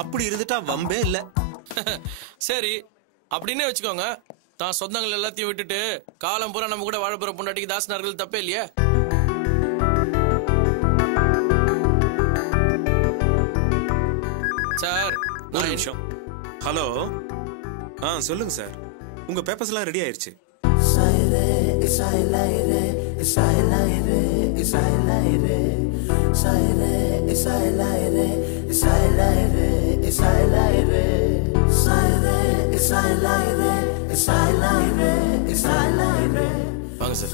அப்படி இருந்துட்டா வம்பே இல்ல. சரி அப்படின்னே வச்சுக்கோங்க. தான் சொந்தங்கள் எல்லாத்தையும் விட்டுட்டு காலம் பூரா நம்ம கூட வாழப்போற பொண்டாட்டிக்கு தாசனார்கள் தப்பே இல்லையா? சார் ஒரு நிமிஷம். ஹலோ. சொல்லுங்க சார். உங்க பேப்பர்ஸ் எல்லாம் ரெடி ஆயிருச்சு. வாங்க சார்.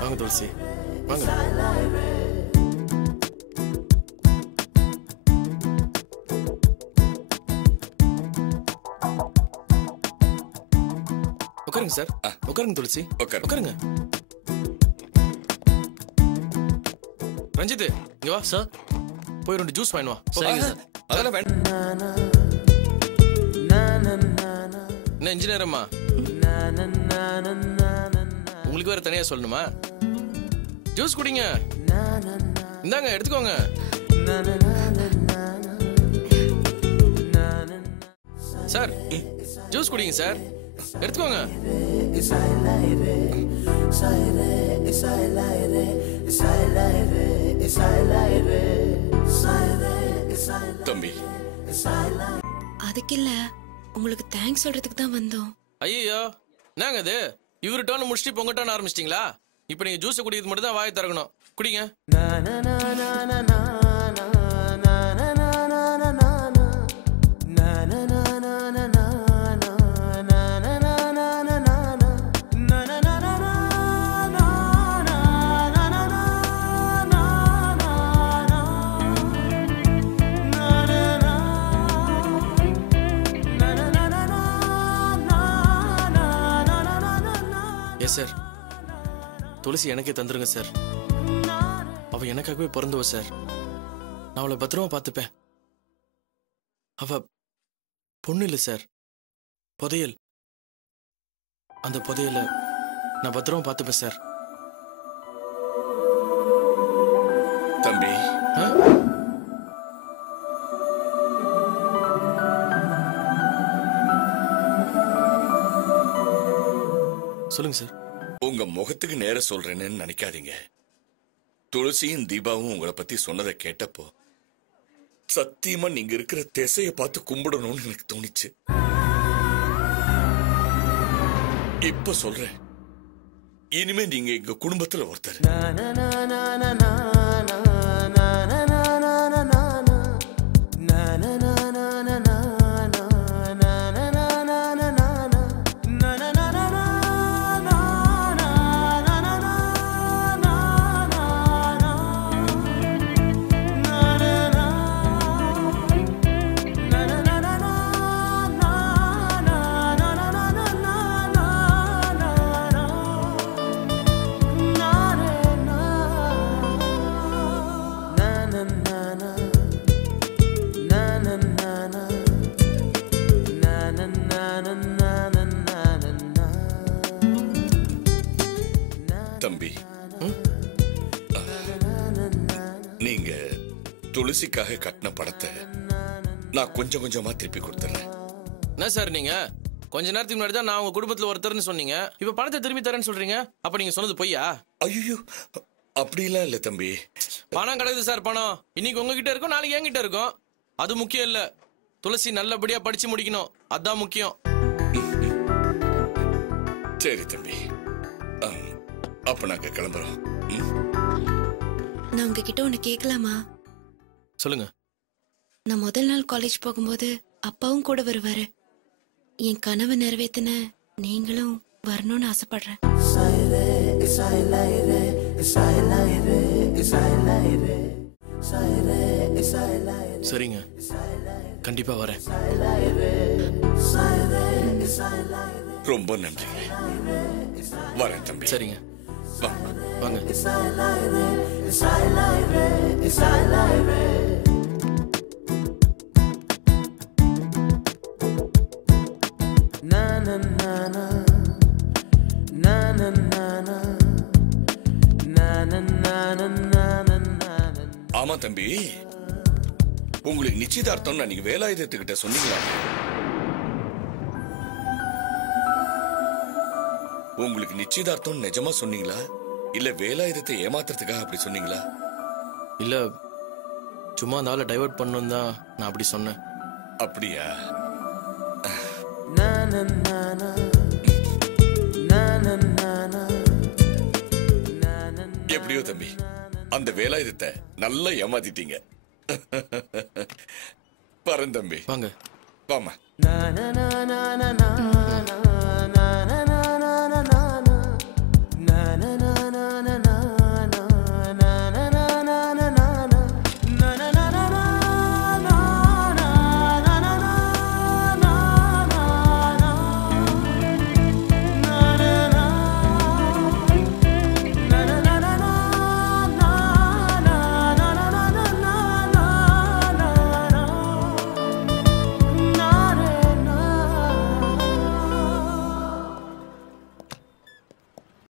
வாங்க துளசி வாங்க. உட்காருங்க சார். உட்காருங்க துளசி. உட்காருங்க. ரஞ்சித் இங்க வா சார். போய் 2 ஜூஸ் வாங்கிட்டு வா. சரிங்க சார். அதெல்லாம் வேண்டாம். என்ன இன்ஜினியர் அம்மா, உங்களுக்கு வேற தனியா சொல்லணுமா? ஜூஸ் குடிங்க. இந்தாங்க எடுத்துக்கோங்க. சார் ஜூஸ் குடிங்க சார். எடுத்துக்கோங்க. தம்பி அதுக்கு இல்ல, உங்களுக்கு தேங்க்ஸ் சொல்றதுக்கு தான் வந்தோம். ஐயோ என்னங்க இது, இவரு டோன் முடிச்சுட்டு பொங்க டோன் ஆரம்பிச்சிட்டீங்களா? இப்ப நீங்க ஜூஸ் குடிக்கிறது மட்டும் தான் வாயை திறக்கணும். குடிங்க. சார் துளசி எனக்கே தந்துருங்க சார். அவ எனக்காகவே பிறந்தவ சார். நான் அவளை பத்திரமா பார்த்துப்பேன். அவ பொண்ணு இல்ல சார், புதையல். அந்த புதையலை நான் பத்திரமா பார்த்துப்பேன் சார். தம்பி சொல்லுங்க சார். உங்க முகத்துக்கு நேர சொல்றேன்னு நினைக்காதீங்க. துளசியும் தீபாவும் உங்களை பத்தி சொன்னதை கேட்டப்போ சத்தியமா நீங்க இருக்கிற திசையை பார்த்து கும்பிடணும்னு எனக்கு தோணிச்சு. இப்ப சொல்றேன், இனிமே நீங்க எங்க குடும்பத்துல ஒருத்தர். தம்பி நீங்க துளசிக்காக கட்டின படத்தை நான் கொஞ்சம் கொஞ்சமா திருப்பி கொடுத்துறேன். என்ன சார் நீங்க கொஞ்ச நேரத்துக்கு முன்னாடி தான் நான் உங்க குடும்பத்துல ஒருத்தர்னு சொன்னீங்க. இப்ப பணத்தை திரும்பி தரேன்னு சொல்றீங்க. அப்ப நீங்க சொன்னது பொய்யா? ஐயோ அப்படிலாம் இல்ல தம்பி. பணம் கிடையாது சார். பணம் இன்னைக்கு உங்ககிட்ட இருக்கும், நாளைக்கு என்கிட்ட இருக்கும். அது முக்கியம் இல்ல. துளசி நல்லபடியா படிச்சு முடிக்கணும், அதான் முக்கியம். சரி தம்பி, அப்ப நாங்க கிளம்புறோம். நான் உங்ககிட்ட ஒண்ணு கேட்கலாமா? சொல்லுங்க. நான் முதல் நாள் காலேஜ் போகும்போது அப்பாவும் கூட வருவாரு. என் கனவு நிறைவேத்தின நீங்களும் வரணும்னு ஆசைப்படுறேன். சரிங்க, கண்டிப்பா வரேன். ரொம்ப நன்றி. வரேன் தம்பி. சரிங்க, வாங்க. ஆமா தம்பி, உங்களுக்கு நிச்சயதார்த்தம் நீங்க வேலாயுதத்துக்கிட்ட சொன்னீங்களா? உங்களுக்கு நிச்சயதார்த்தம் நிஜமா சொன்னீங்களா இல்ல வேலாயுதத்தை ஏமாத்துறதுக்காக அப்படி சொன்னீங்களா? இல்ல சும்மா அந்த ஆளை டைவர்ட் பண்ணணும் தான் நான் அப்படி சொன்னேன். அப்படியா? எப்படியோ தம்பி, அந்த வேலாயுதத்தை நல்லா ஏமாத்திட்டீங்க. பரந்தம்பி வாங்க. வாமா.